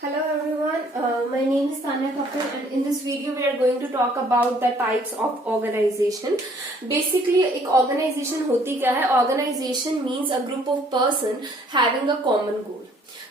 Hello everyone, my name is Tanya Kapil and in this video we are going to talk about the types of organization. Basically एक organization होती क्या है? Organization means a group of person having a common goal.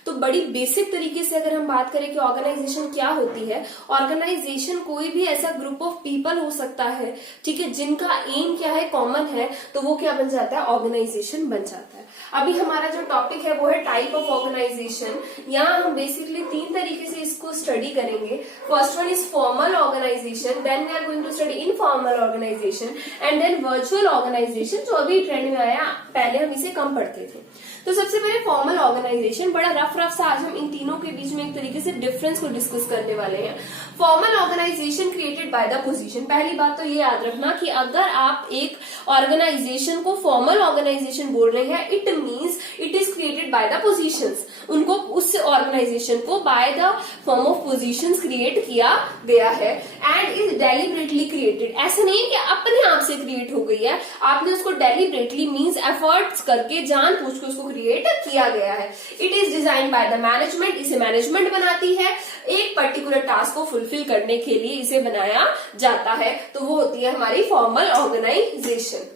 तो बड़ी basic तरीके से अगर हम बात करें कि ऑर्गेनाइजेशन क्या होती है, ऑर्गेनाइजेशन कोई भी ऐसा ग्रुप ऑफ पीपल हो सकता है, ठीक है, जिनका एम क्या है, कॉमन है, तो वो क्या बन जाता है, ऑर्गेनाइजेशन बन जाता है। अभी हमारा जो टॉपिक है वो है टाइप ऑफ ऑर्गेनाइजेशन। यहाँ हम बेसिकली तीन तरीके से इसको स्टडी करेंगे। First one is formal organization, then we are going to study informal organization and then virtual organization, जो अभी ट्रेंड में आया, पहले हम इसे कम पढ़ते थे। तो सबसे पहले फॉर्मल ऑर्गेनाइजेशन, बड़ा रफ सा आज हम इन तीनों के बीच में एक तरीके से डिफरेंस को डिस्कस करने वाले हैं। Formal organization created by the position. पहली बात तो ये याद रखना कि अगर आप एक ऑर्गेनाइजेशन को फॉर्मल ऑर्गेनाइजेशन बोल रहे हैं, it means it is created by the positions. उनको उस ऑर्गेनाइजेशन को by the form of positions create किया गया है एंड इज डेलिबरेटली क्रिएटेड। ऐसा नहीं है कि अपने आप से क्रिएट हो गई है, आपने उसको डेलिबरेटली मींस एफर्ट्स करके जानबूझ के उसको क्रिएट किया गया है। It is design by the management, इसे मैनेजमेंट बनाती है। एक पर्टिकुलर टास्क को फुलफिल करने के लिए इसे बनाया जाता है, तो वो होती है हमारी फॉर्मल ऑर्गेनाइजेशन।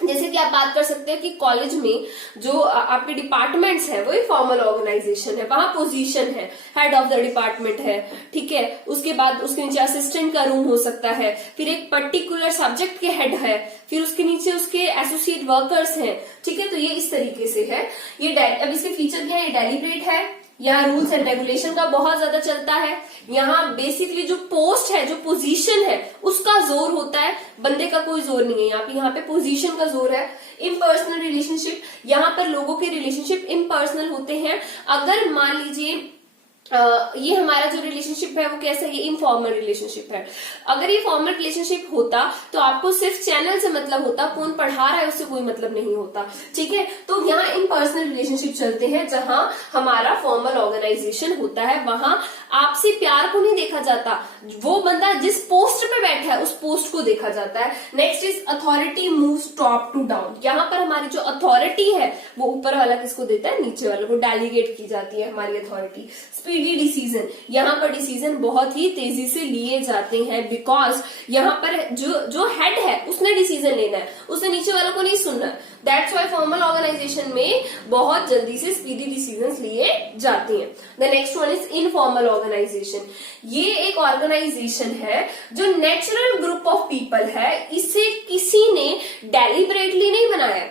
जैसे कि आप बात कर सकते हैं कि कॉलेज में जो आपके डिपार्टमेंट्स है वो एक फॉर्मल ऑर्गेनाइजेशन है, वहां पोजीशन है, हेड ऑफ द डिपार्टमेंट है, ठीक है, उसके बाद उसके नीचे असिस्टेंट का रूम हो सकता है, फिर एक पर्टिकुलर सब्जेक्ट के हेड है, फिर उसके नीचे उसके एसोसिएट वर्कर्स हैं, ठीक है। तो ये इस तरीके से है। ये अब इसके फीचर क्या है, ये डेलिब्रेट है, यहाँ रूल्स एंड रेगुलेशन का बहुत ज्यादा चलता है। यहाँ बेसिकली जो पोस्ट है, जो पोजीशन है, उसका जोर होता है, बंदे का कोई जोर नहीं है। यहाँ पे पोजीशन का जोर है। इम्पर्सनल रिलेशनशिप, यहाँ पर लोगों के रिलेशनशिप इम्पर्सनल होते हैं। अगर मान लीजिए ये हमारा जो रिलेशनशिप है वो कैसा है, ये इनफॉर्मल रिलेशनशिप है। अगर ये फॉर्मल रिलेशनशिप होता तो आपको सिर्फ चैनल से मतलब होता, कौन पढ़ा रहा है उससे कोई मतलब नहीं होता, ठीक है। तो यहाँ इनपर्सनल रिलेशनशिप चलते हैं, जहां हमारा फॉर्मल ऑर्गेनाइजेशन होता है, वहां आपसी प्यार को नहीं देखा जाता, वो बंदा जिस पोस्ट पे बैठा है उस पोस्ट को देखा जाता है। Next is authority moves top to down. यहाँ पर हमारी जो अथॉरिटी है वो ऊपर वाला किसको देता है, नीचे वाले को डेलीगेट की जाती है हमारी अथॉरिटी। स्पीडी डिसीजन, यहाँ पर डिसीजन बहुत ही तेजी से लिए जाते हैं, बिकॉज यहाँ पर जो हेड है उसने डिसीजन लेना है, उसने नीचे वालों को नहीं सुनना। दैट्स वाई फॉर्मल ऑर्गेनाइजेशन में बहुत जल्दी से स्पीडी डिसीजंस लिए जाते हैं। The next one is informal organization. ये एक ऑर्गेनाइजेशन है जो नेचुरल ग्रुप ऑफ पीपल है, इसे किसी ने डेलिबरेटली नहीं बनाया,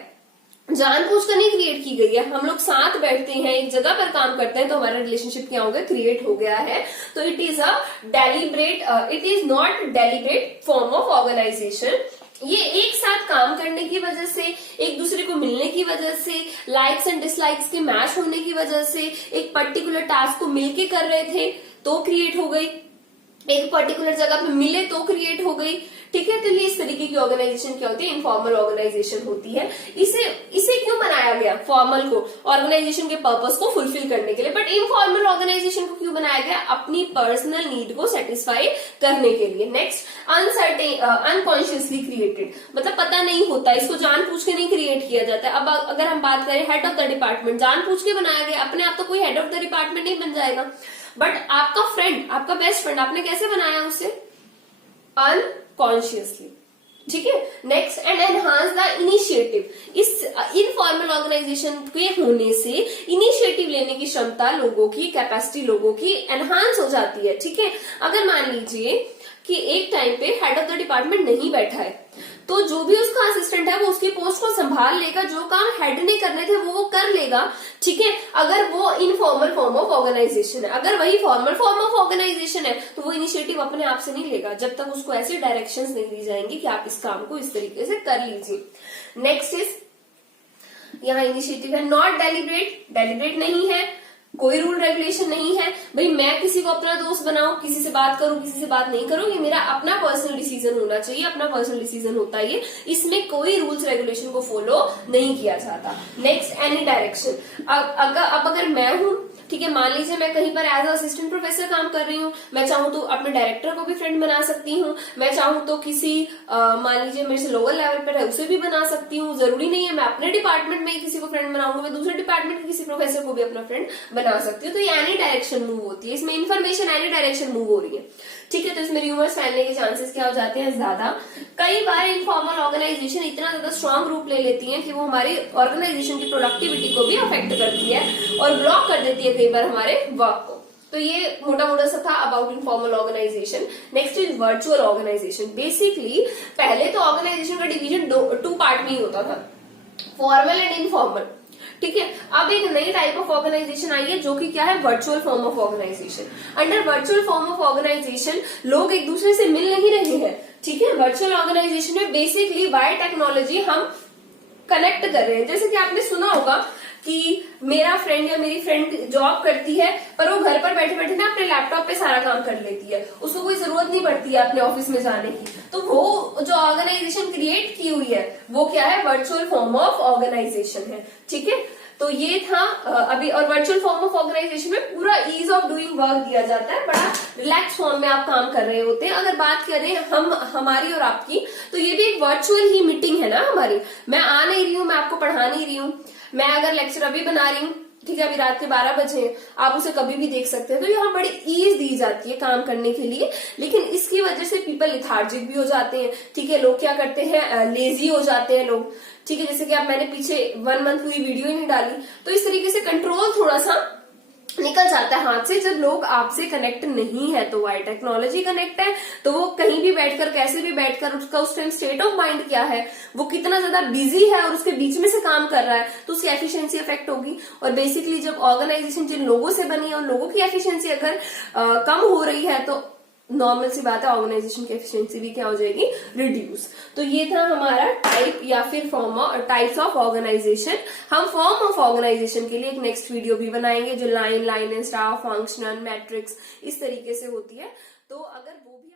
जानबूझकर नहीं क्रिएट की गई है। हम लोग साथ बैठते हैं, एक जगह पर काम करते हैं, तो हमारा रिलेशनशिप क्या हो गया, क्रिएट हो गया है। तो it is a deliberate, it is not deliberate form of organization. ये एक साथ काम करने की वजह से, एक दूसरे को मिलने की वजह से, लाइक्स एंड डिसलाइक्स के मैच होने की वजह से, एक पर्टिकुलर टास्क को मिलके कर रहे थे तो क्रिएट हो गई, एक पर्टिकुलर जगह पे मिले तो क्रिएट हो गई, ठीक है। तो ये इस तरीके की ऑर्गेनाइजेशन क्या होती है, इनफॉर्मल ऑर्गेनाइजेशन होती है। इसे क्यों बनाया गया, फॉर्मल को ऑर्गेनाइजेशन के पर्पस को फुलफिल करने के लिए, बट इनफॉर्मल ऑर्गेनाइजेशन को क्यों बनाया गया, अपनी पर्सनल नीड को सेटिस्फाई करने के लिए। नेक्स्ट, अनकॉन्शियसली क्रिएटेड, मतलब पता नहीं होता, इसको जानबूझ के नहीं क्रिएट किया जाता है। अब अगर हम बात करें हेड ऑफ द डिपार्टमेंट, जानबूझ के बनाया गया, अपने आप तो कोई हेड ऑफ द डिपार्टमेंट नहीं बन जाएगा, बट आपका फ्रेंड, आपका बेस्ट फ्रेंड, आपने कैसे बनाया उसे, अनकॉन्शियसली, ठीक है। Next, and enhance the initiative. इस इनफॉर्मल ऑर्गेनाइजेशन के होने से इनिशिएटिव लेने की क्षमता लोगों की, कैपेसिटी लोगों की एनहांस हो जाती है, ठीक है। अगर मान लीजिए कि एक टाइम पे हेड ऑफ द डिपार्टमेंट नहीं बैठा है, तो जो भी उसका असिस्टेंट है वो उसकी पोस्ट को संभाल लेगा, जो काम हेड ने करने थे वो कर लेगा, ठीक है। अगर वो इनफॉर्मल फॉर्म ऑफ ऑर्गेनाइजेशन है, अगर वही फॉर्मल फॉर्म ऑफ ऑर्गेनाइजेशन है तो वो इनिशिएटिव अपने आप से नहीं लेगा, जब तक उसको ऐसे डायरेक्शंस नहीं दी जाएंगी कि आप इस काम को इस तरीके से कर लीजिए। नेक्स्ट इज, यहाँ इनिशिएटिव है नॉट डेलिब्रेट, डेलिब्रेट नहीं है, कोई रूल रेगुलेशन नहीं है, भाई मैं किसी को अपना दोस्त बनाऊं, किसी से बात करूं, किसी से बात नहीं करूं, ये मेरा अपना पर्सनल डिसीजन होना चाहिए, अपना पर्सनल डिसीजन होता है ये, इसमें कोई रूल्स रेगुलेशन को फॉलो नहीं किया जाता। Next, any direction. अब अगर मैं हूं, ठीक है, मान लीजिए मैं कहीं पर एज असिस्टेंट प्रोफेसर काम कर रही हूँ, मैं चाहूँ तो अपने डायरेक्टर को भी फ्रेंड बना सकती हूँ, मैं चाहूँ तो किसी मान लीजिए मेरे से लोअर लेवल पर है उसे भी बना सकती हूँ। जरूरी नहीं है मैं अपने डिपार्टमेंट में किसी को फ्रेंड बनाऊंगा, मैं दूसरे डिपार्टमेंट के किसी प्रोफेसर को भी अपना फ्रेंड बना सकती हूँ। तो ये एनी डायरेक्शन मूव होती है, इसमें इन्फॉर्मेशन एनी डायरेक्शन मूव हो रही है, ठीक है। तो इसमें र्यूमर्स फैलने के चांसेस क्या हो जाते हैं, ज्यादा। कई बार इनफॉर्मल ऑर्गेनाइजेशन इतना ज्यादा स्ट्रांग रूप ले लेती है कि वो हमारी ऑर्गेनाइजेशन की प्रोडक्टिविटी को भी अफेक्ट करती है और ब्लॉक कर देती है कई बार हमारे वर्क को। तो ये मोटा मोटा सा था about informal organization. Next is virtual organization. Basically पहले तो ऑर्गेनाइजेशन का डिवीजन टू पार्ट में ही होता था, फॉर्मल एंड इनफॉर्मल, ठीक है। अब एक नई टाइप ऑफ ऑर्गेनाइजेशन आई है जो कि क्या है, virtual form of organization. Under virtual form of organization लोग एक दूसरे से मिल नहीं रहे हैं, ठीक है। वर्चुअल ऑर्गेनाइजेशन में बेसिकली वाई टेक्नोलॉजी हम कनेक्ट कर रहे हैं। जैसे कि आपने सुना होगा कि मेरा फ्रेंड या मेरी फ्रेंड जॉब करती है पर वो घर पर बैठे बैठे ना अपने लैपटॉप पे सारा काम कर लेती है, उसको कोई जरूरत नहीं पड़ती है अपने ऑफिस में जाने की। तो वो जो ऑर्गेनाइजेशन क्रिएट की हुई है वो क्या है, वर्चुअल फॉर्म ऑफ ऑर्गेनाइजेशन है, ठीक है। तो ये था अभी। और वर्चुअल फॉर्म ऑफ ऑर्गेनाइजेशन में पूरा ईज ऑफ डूइंग वर्क दिया जाता है, बड़ा रिलैक्स फॉर्म में आप काम कर रहे होते हैं। अगर बात करें हम हमारी और आपकी, तो ये भी एक वर्चुअल ही मीटिंग है ना हमारी। मैं आ नहीं रही हूँ, मैं आपको पढ़ा नहीं रही हूँ, मैं अगर लेक्चर अभी बना रही हूँ, ठीक है, अभी रात के 12 बजे हैं, आप उसे कभी भी देख सकते हैं। तो यहाँ बड़ी ईज दी जाती है काम करने के लिए, लेकिन इसकी वजह से पीपल लिथार्जिक भी हो जाते हैं, ठीक है। लोग क्या करते हैं, लेजी हो जाते हैं लोग, ठीक है। जैसे कि आप मैंने पीछे 1 मंथ पूरी वीडियो ही नहीं डाली, तो इस तरीके से कंट्रोल थोड़ा सा निकल जाता है हाथ से जब लोग आपसे कनेक्ट नहीं है। तो वाई टेक्नोलॉजी कनेक्ट है तो वो कहीं भी बैठकर कैसे भी बैठकर उसका उस टाइम स्टेट ऑफ माइंड क्या है, वो कितना ज्यादा बिजी है और उसके बीच में से काम कर रहा है, तो उसकी एफिशिएंसी अफेक्ट होगी। और बेसिकली जब ऑर्गेनाइजेशन जिन लोगों से बनी है उन लोगों की एफिशिएंसी अगर कम हो रही है तो नॉर्मल सी बात है ऑर्गेनाइजेशन की एफिशिएंसी भी क्या हो जाएगी, रिड्यूस। तो ये था हमारा टाइप या फिर टाइप्स ऑफ ऑर्गेनाइजेशन। हम फॉर्म ऑफ ऑर्गेनाइजेशन के लिए एक नेक्स्ट वीडियो भी बनाएंगे जो line and star, functional, matrix इस तरीके से होती है। तो अगर वो भी